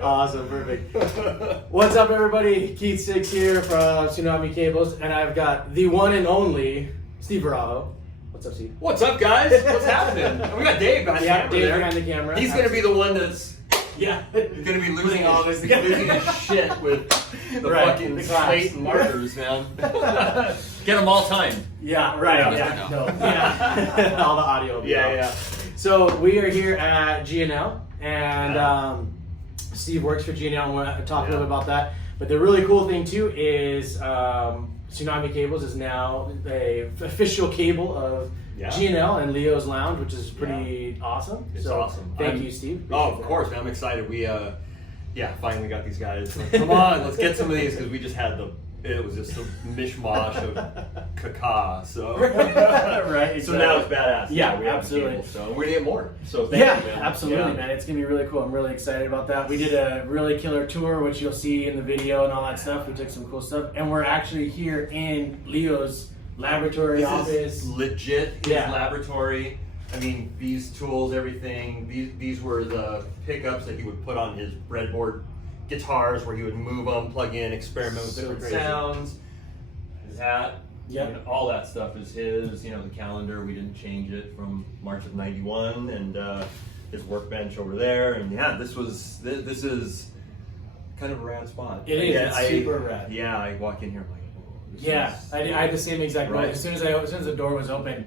Awesome, perfect. What's up, everybody? Keith Six here from Tsunami Cables, and I've got the one and only Steve Araujo. What's up, Steve? What's up, guys? What's happening? And we got Dave behind the camera Dave there. behind the camera. He's going to be the one that's yeah, going to be losing all this losing his shit with the Right, fucking the class. slate and markers, man. Get them all timed. Yeah, right. Yeah. No. Yeah. All the audio. will be off. Yeah. So we are here at GNL, and Steve works for GNL, and we'll talk a little bit about that. But the really cool thing too is Tsunami Cables is now a official cable of GNL and Leo's Lounge, which is pretty awesome. It's awesome. Thank you, Steve. Oh, of course, man. I'm excited. We, finally got these guys. Like, come on, let's get some of these because we just had it was just a mishmash of caca. So right. So now it's badass. Yeah, we have absolutely. Cable, so we're gonna get more. So thank you, man. Absolutely, man. It's gonna be really cool. I'm really excited about that. We did a really killer tour, which you'll see in the video and all that stuff. We took some cool stuff, and we're actually here in Leo's laboratory office. Is legit his Yeah. laboratory. I mean, these tools, everything. These were the pickups that he would put on his breadboard guitars, where he would move them, plug in, experiment with So different crazy. sounds. His hat. Yep. I mean, all that stuff is his. The calendar, we didn't change it from March of '91, and his workbench over there. And this is kind of a rad spot. It is. It's super rad. Yeah, I walk in here, I'm like, oh, this is, I had the same exact Right. moment. As soon as the door was open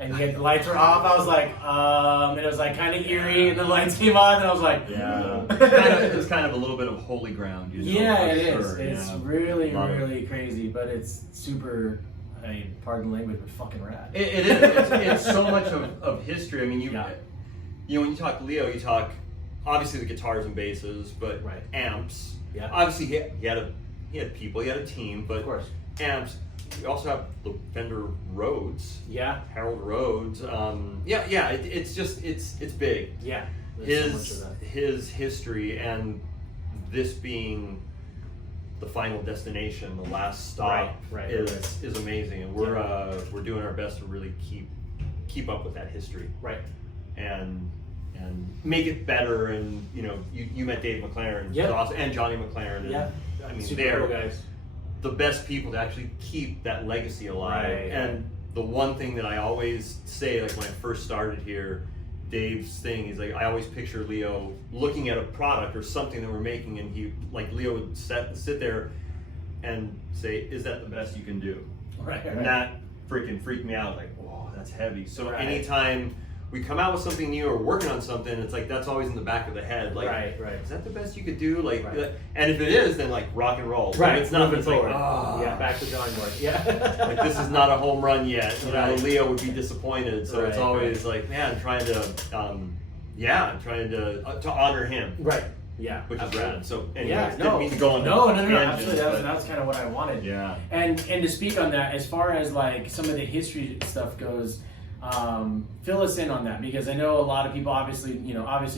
and the lights were off, I was like, and it was like kind of eerie, and the lights came on, and I was like, yeah, it's kind of a little bit of holy ground, yeah, for it is. sure, It's yeah. really, Love it. really crazy, but it's super. I mean, pardon the language, but fucking rad. It is. It's so much of history. I mean, when you talk Leo, you talk obviously the guitars and basses, but amps. Yeah. Obviously, he had people, he had a team, but Of course. amps. You also have the Fender Rhodes. Yeah. Harold Rhodes. It's big. Yeah. There's so much of that. His history, and this being the final destination, the last stop, is amazing, and we're doing our best to really keep up with that history, Right. and make it better. And you met Dave McLaren, Yep. awesome, and Johnny McLaren. And, Yeah. I mean, Super they're cool guys. the best people to actually keep that legacy alive. Right. And the one thing that I always say, like when I first started here, Dave's thing is like I always picture Leo looking at a product or something that we're making, and Leo would sit there and say, "Is that the best you can do?" Right. And that freaking freaked me out. Like, whoa, that's heavy. So Right. anytime we come out with something new or working on something, it's like that's always in the back of the head. Like, Right. is that the best you could do? Like, Right. and if it is, then like rock and roll. Right. If it's not, Moving it's like, forward. oh, Yeah. Back to drawing board. Yeah. like this is not a home run yet. Right. Leo would be disappointed. So it's Right, always like, man, trying to honor him, Right. Yeah. which absolutely. is rad. So anyways, Yeah, didn't mean to go on no, tangents, absolutely. but- That was kind of what I wanted. Yeah. And to speak on that, as far as like some of the history stuff goes, fill us in on that, because I know a lot of people, obviously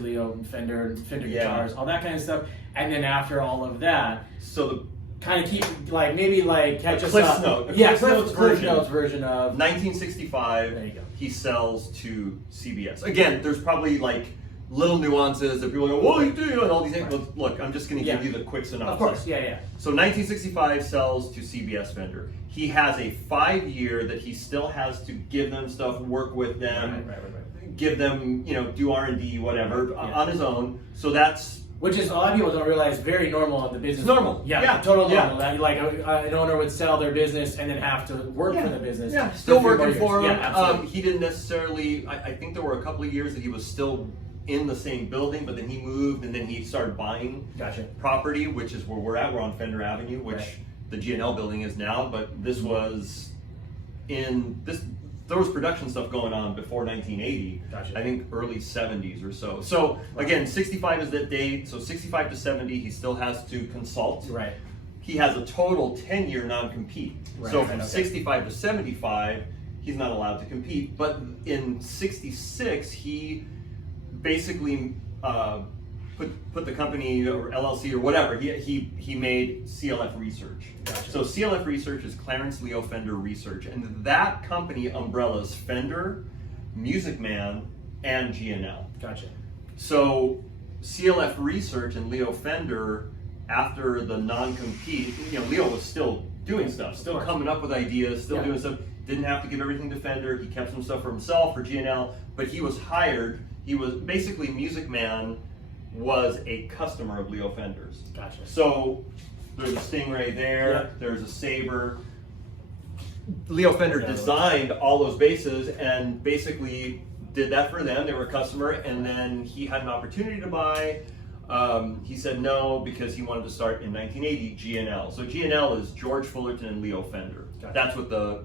Leo, Fender guitars, all that kind of stuff, and then after all of that, So the kind of keep catch us Cliff up. Note- a Yeah, Cliff Notes Cliff version. Notes version of. 1965, There you go. he sells to CBS. Again, there's probably like little nuances that people go, "Well, you do," and all these things. Right. Look, I'm just going to give you the quick synopsis. Of course, yeah. So 1965 sells to CBS Fender. He has a 5-year that he still has to give them stuff, work with them, Right. give them, do R&D, whatever, on his own. So that's Which is, a lot of people don't realize, very normal in the business. It's normal. Yeah, Yeah. total Yeah. normal. That, like an owner would sell their business and then have to work for the business. Yeah, for still a few more working years. for him. Yeah, absolutely. He didn't necessarily. I think there were a couple of years that he was still in the same building, but then he moved, and then he started buying Gotcha. property, which is where we're at. We're on Fender Avenue, which Right. the GNL building is now. But this was in this. There was production stuff going on before 1980. Gotcha. I think early 70s or so. So again, 65 is that date. So 65 to 70, he still has to consult. Right. He has a total 10-year non-compete. Right, So right, from okay. 65 to 75, he's not allowed to compete. But in 66, he basically put the company or LLC or whatever. He made CLF Research. Gotcha. So CLF Research is Clarence Leo Fender Research, and that company umbrellas Fender, Music Man, and GNL. Gotcha. So CLF Research and Leo Fender, after the non-compete, Leo was still doing stuff, still coming up with ideas, still doing stuff. Didn't have to give everything to Fender. He kept some stuff for himself, for GNL, but he was hired. He was basically Music Man was a customer of Leo Fender's. Gotcha. So there's a Stingray there, there's a Saber. Leo Fender designed all those basses and basically did that for them. They were a customer, and then he had an opportunity to buy. He said no because he wanted to start in 1980 GNL. So GNL is George Fullerton and Leo Fender. Gotcha. That's what the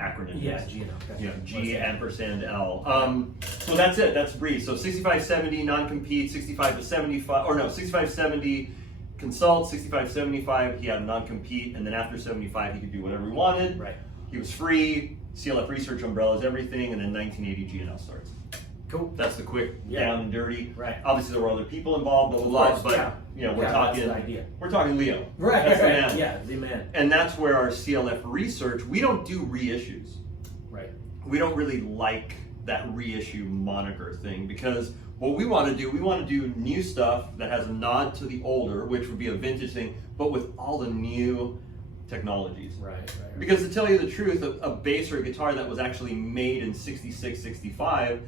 acronym is. GNL. Gotcha. Yeah, G ampersand L. So that's it. That's brief. So 6570 non-compete, 65 to 75, or no, 6570 consult, 6575 he had a non-compete, and then after 75 he could do whatever he wanted. Right. He was free. CLF Research umbrellas everything, and then 1980 GNL starts. Cool. That's the quick down and dirty. Right. Obviously there were other people involved, blah blah blah, but we're talking. That's the idea. We're talking Leo. Right. That's the man. Yeah, the man. And that's where our CLF Research. We don't do reissues. Right. We don't really like that reissue moniker thing because what we want to do, we want to do new stuff that has a nod to the older, which would be a vintage thing, but with all the new technologies. Right. Because to tell you the truth, a bass or a guitar that was actually made in 66, 65,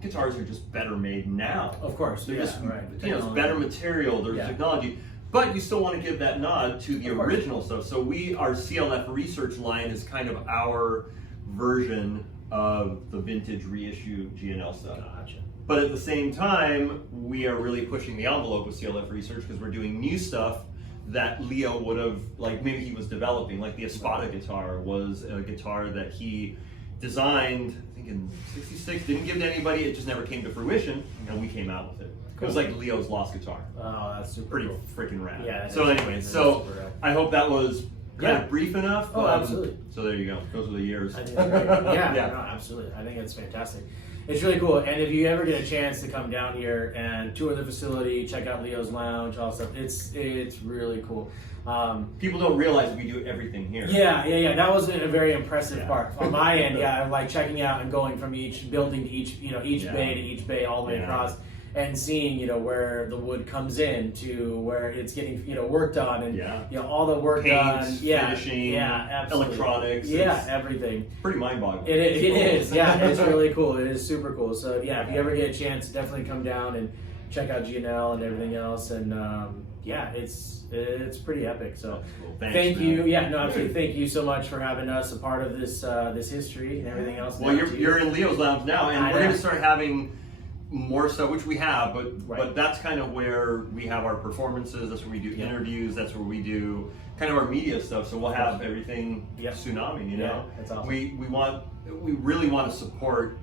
guitars are just better made now. Of course. They're just, right. it's better material, there's technology. But you still want to give that nod to the original stuff. So our CLF Research line is kind of our version of the vintage reissue GNL stuff. Gotcha. But at the same time, we are really pushing the envelope with CLF Research because we're doing new stuff that Leo would have, like maybe he was developing, like the Espada guitar was a guitar that he designed, I think in 66, didn't give to anybody, it just never came to fruition, and we came out with it. It was like Leo's lost guitar. Oh, that's super pretty cool. freaking rad. Yeah. So anyway, I hope that was kind of brief enough. Oh, absolutely. So there you go. Those are the years. I think it's great. No, absolutely. I think it's fantastic. It's really cool. And if you ever get a chance to come down here and tour the facility, check out Leo's Lounge, all stuff, it's really cool. People don't realize we do everything here. Yeah. That was a very impressive part on my end. Like checking out and going from each building to each bay to each bay all the way across, and seeing where the wood comes in to where it's getting worked on, and all the work paints, done, finishing, absolutely. electronics, everything. Pretty mind-boggling. It is, it's really cool. It is super cool. So if you ever get a chance, definitely come down and check out GNL and everything else. And it's pretty epic. So cool. Thanks, thank you. Man. Absolutely. Thank you so much for having us a part of this this history and everything else. Well, you're in Leo's Lounge now, and we're going to start having more stuff, which we have, but that's kind of where we have our performances. That's where we do interviews. That's where we do kind of our media stuff. So we'll have everything Tsunami. That's awesome. We really want to support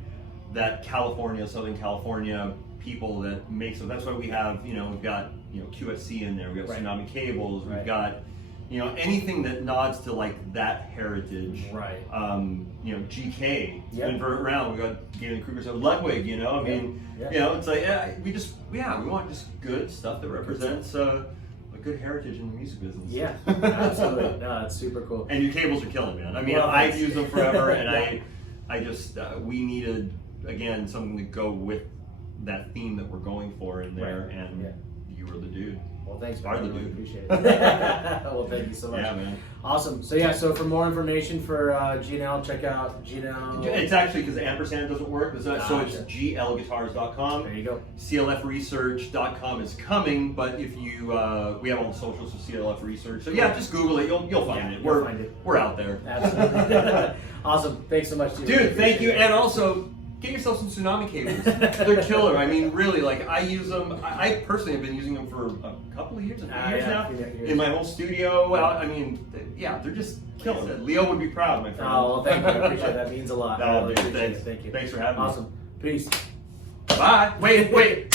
that Southern California people that make so. That's why we have we've got QSC in there. We have Tsunami Cables. We've got anything that nods to like that heritage. Right. GK. Invert around. We got Galen Kruger, so Ludwig. It's like we want just good stuff that represents a good heritage in the music business. Yeah, absolutely. No, it's super cool. And your cables are killing, man. I mean, I've used them forever, and I just we needed again something to go with that theme that we're going for in there, and you were the dude. Well, thanks, man. I really appreciate it. Well, thank you so much. Yeah, man. Awesome. So for more information for GNL, check out GNL. It's actually because ampersand doesn't work, so it's glguitars.com. There you go. CLFresearch.com is coming, but if you we have all the socials for CLF Research, so just Google it. You'll find it. We're out there. Absolutely. Awesome. Thanks so much, dude. Thank you, and also. Get yourself some Tsunami cables. They're killer. I mean, really, like I use them. I personally have been using them for a couple of years, now, in my whole studio. I mean, they're just killer. Leo would be proud, my friend. Oh, well, thank you. I appreciate it. That means a lot. No, dude, thanks. Thank you. Thanks for having me. Awesome. Peace. Bye. Wait.